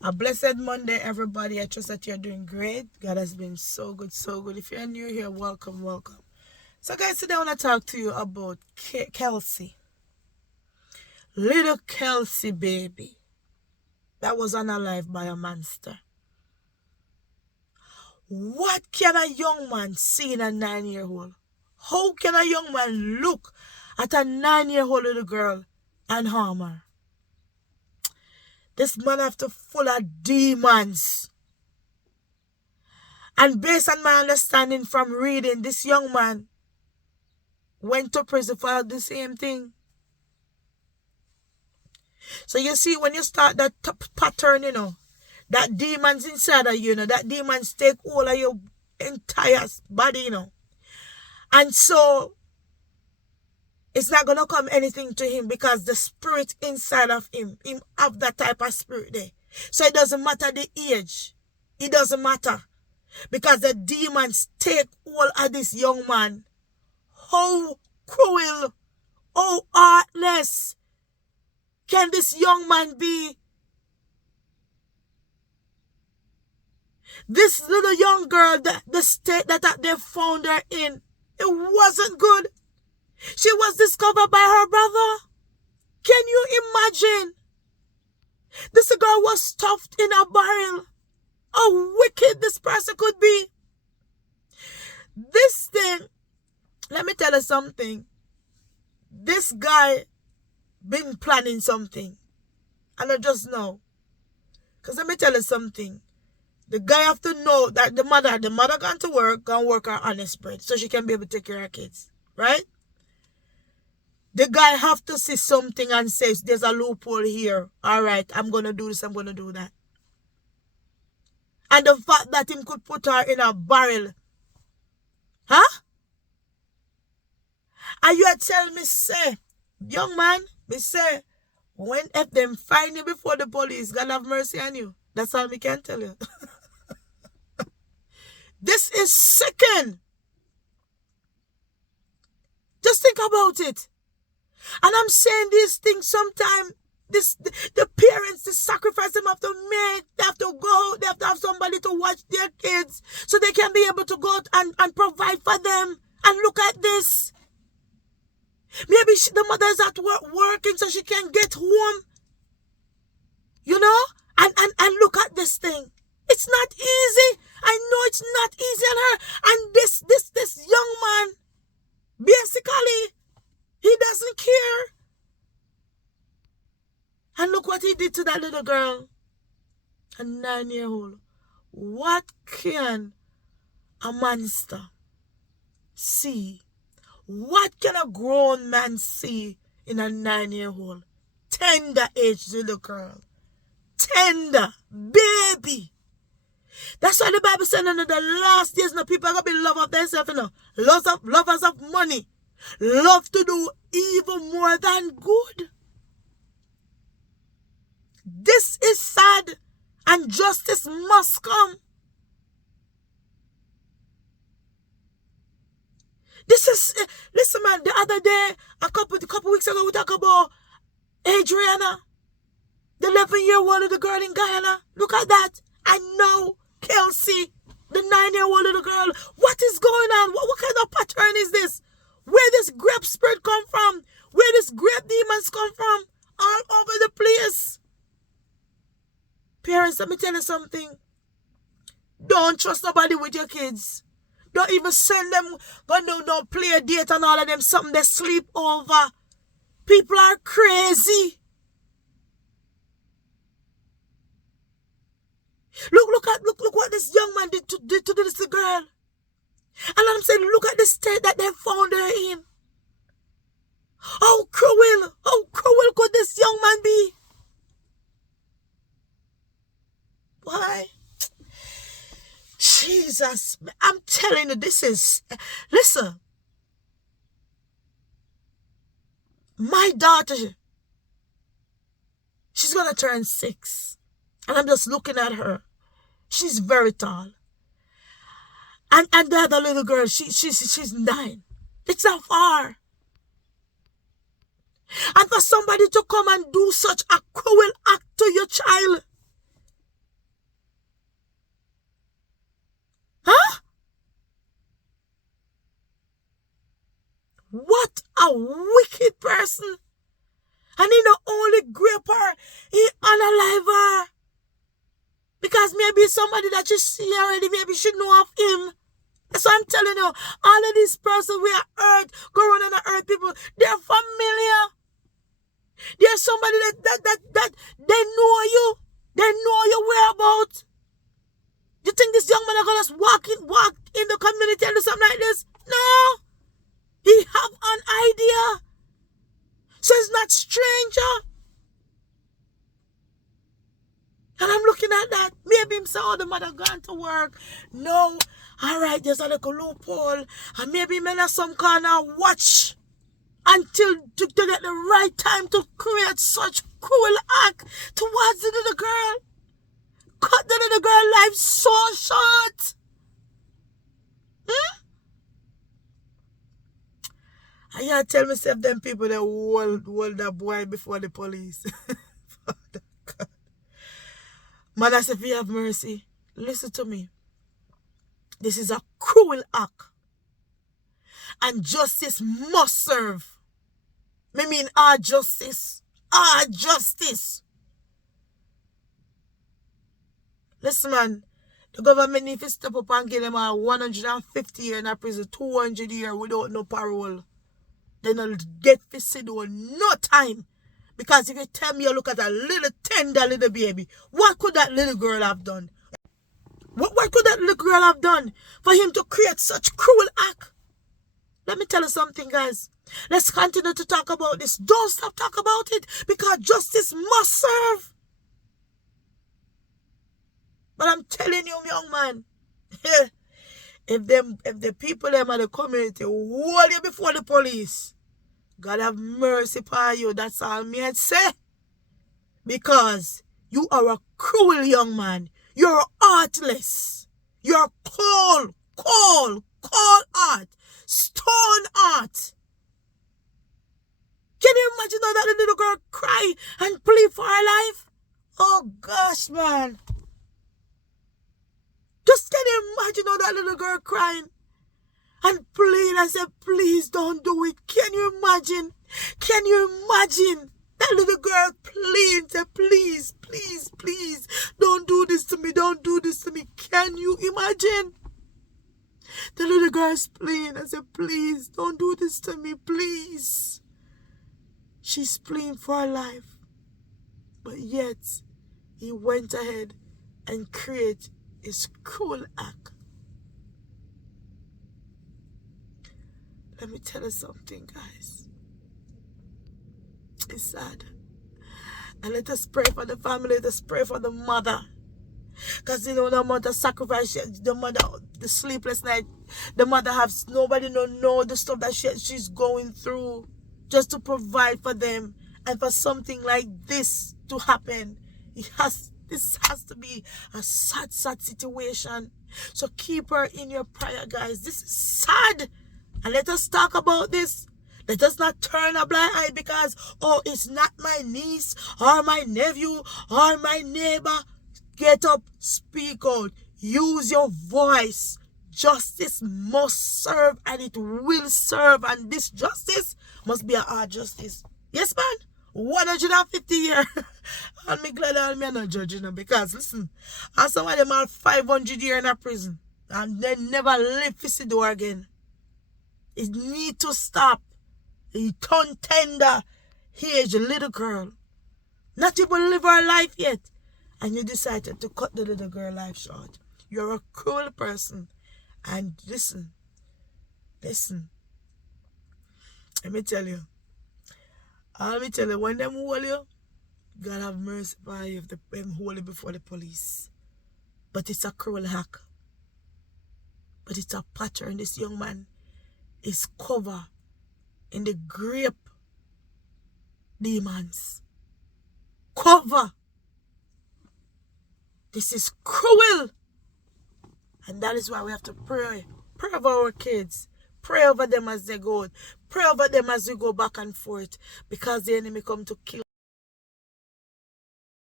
A blessed Monday, everybody. I trust that you're doing great. God has been so good, so good. If you're new here, welcome, welcome. So, guys, today I want to talk to you about Kelsey. Little Kelsey baby that was unalive by a monster. What can a young man see in a 9-year-old? How can a young man look at a 9-year-old little girl and harm her? This man have to full of demons. And based on my understanding from reading, this young man went to prison for the same thing. So you see, when you start that pattern, that demons inside of you, that demons take all of your entire body, And so, it's not going to come anything to him because the spirit inside of him have that type of spirit there. So it doesn't matter the age. It doesn't matter. Because the demons take all of this young man. How cruel, how heartless can this young man be? This little young girl, the state that they found her in, it wasn't good. She was discovered by her brother. Can you imagine? This girl was stuffed in a barrel. How wicked this person could be. This thing, let me tell you something. This guy been planning something. And I just know. Because let me tell you something. The guy have to know that the mother gone to work her honest bread so she can be able to take care of her kids. Right? The guy have to see something and say, there's a loophole here. All right, I'm going to do this, I'm going to do that. And the fact that him could put her in a barrel. Huh? And you tell me, say, young man, me say, when if them find you before the police, God have mercy on you. That's all me can tell you. This is sickening. Just think about it. And I'm saying these things sometimes, the parents, the sacrifice them have to make, they have to go, they have to have somebody to watch their kids so they can be able to go and provide for them. And look at this. Maybe the mother's at work working so she can get home. And look at this thing. It's not easy. I know it's not easy on her. And this young man, basically, he doesn't care. And look what he did to that little girl. A 9-year-old. What can a monster see? What can a grown man see in a 9-year-old? Tender age little girl. Tender. Baby. That's why the Bible said in the last days, people are going to be lovers of themselves, lovers of money. Love to do evil more than good. This is sad, and justice must come. This is, listen man, the other day, a couple weeks ago, we talked about Adriana, the 11-year-old little girl in Guyana. Look at that. I know Kelsey, the 9-year-old little girl. What is going on? What kind of pattern is this? Where this grape spirit come from? Where this grape demons come from? All over the place. Parents, let me tell you something. Don't trust nobody with your kids. Don't even send them, don't play a date and all of them, something they sleep over. People are crazy. Look what this young man did to this girl. And I'm saying, look at the state that they found her in. How cruel could this young man be? Why? Jesus, I'm telling you, this is, listen. My daughter, she's going to turn 6. And I'm just looking at her. She's very tall. And the other little girl, she's 9. It's not far. And for somebody to come and do such a cruel act to your child, a wicked person. And he not only grape her, he unalive her. Because maybe somebody that you see already, maybe should know of him. So I'm telling you, all of these persons we are hurt, go around and hurt people, they're familiar. There's somebody that they know you. They know your whereabouts. You think this young man is going to walk in the community and do something like this? No. He have an idea. So it's not stranger. And I'm looking at that. Maybe him say, oh, the mother gone to work. No. All right, there's a little loophole. And maybe men have some kind of watch until to get the right time to create such cruel act towards the little girl. Cut the little girl life so short. And you tell myself them people that hold that boy before the police. Father God. Man, I say, if you have mercy, listen to me. This is a cruel act. And justice must serve. I mean, our justice. Our justice. Listen, man. The government needs to step up and give them a 150 years in a prison, 200 years without no parole. They don't get to sit down no time. Because if you tell me you look at a little tender little baby, what could that little girl have done? What could that little girl have done for him to create such cruel act? Let me tell you something, guys. Let's continue to talk about this. Don't stop talking about it because justice must serve. But I'm telling you, young man, if the people them in the community hold you before the police, God have mercy upon you. That's all me I'd say. Because you are a cruel young man. You're heartless. You're cold heart. Stone heart. Can you imagine how that little girl cry and plead for her life? Oh gosh, man. Just can you imagine how that little girl crying and plead and say, please don't do it. Can you imagine? Can you imagine? That little girl pleading, say, please, please, please, don't do this to me, don't do this to me. Can you imagine? The little girl's pleading and say, please, don't do this to me, please. She's pleading for her life. But yet, he went ahead and created his cruel act. Let me tell you something, guys. It's sad. And let us pray for the family. Let us pray for the mother. Because you know the mother sacrificed, the mother, the sleepless night. The mother has nobody know the stuff that she's going through just to provide for them. And for something like this to happen, this has to be a sad situation. So keep her in your prayer, guys. This is sad. And let us talk about this. Let us not turn a blind eye because, oh, it's not my niece or my nephew or my neighbor. Get up, speak out, use your voice. Justice must serve and it will serve. And this justice must be a hard justice. Yes, man? 150 years. And me glad I'm not judging them because, listen, and some of them are 500 years in a prison and they never live to see the door again. It need to stop. A turn tender age little girl. Not even live her life yet. And you decided to cut the little girl life short. You're a cruel person. And listen. Let me tell you. When them hold you, God have mercy upon you if them hold you before the police. But it's a cruel hack. But it's a pattern. This young man is covered in the grape demons. Cover. This is cruel. And that is why we have to pray. Pray over our kids. Pray over them as they go. Pray over them as we go back and forth. Because the enemy come to kill.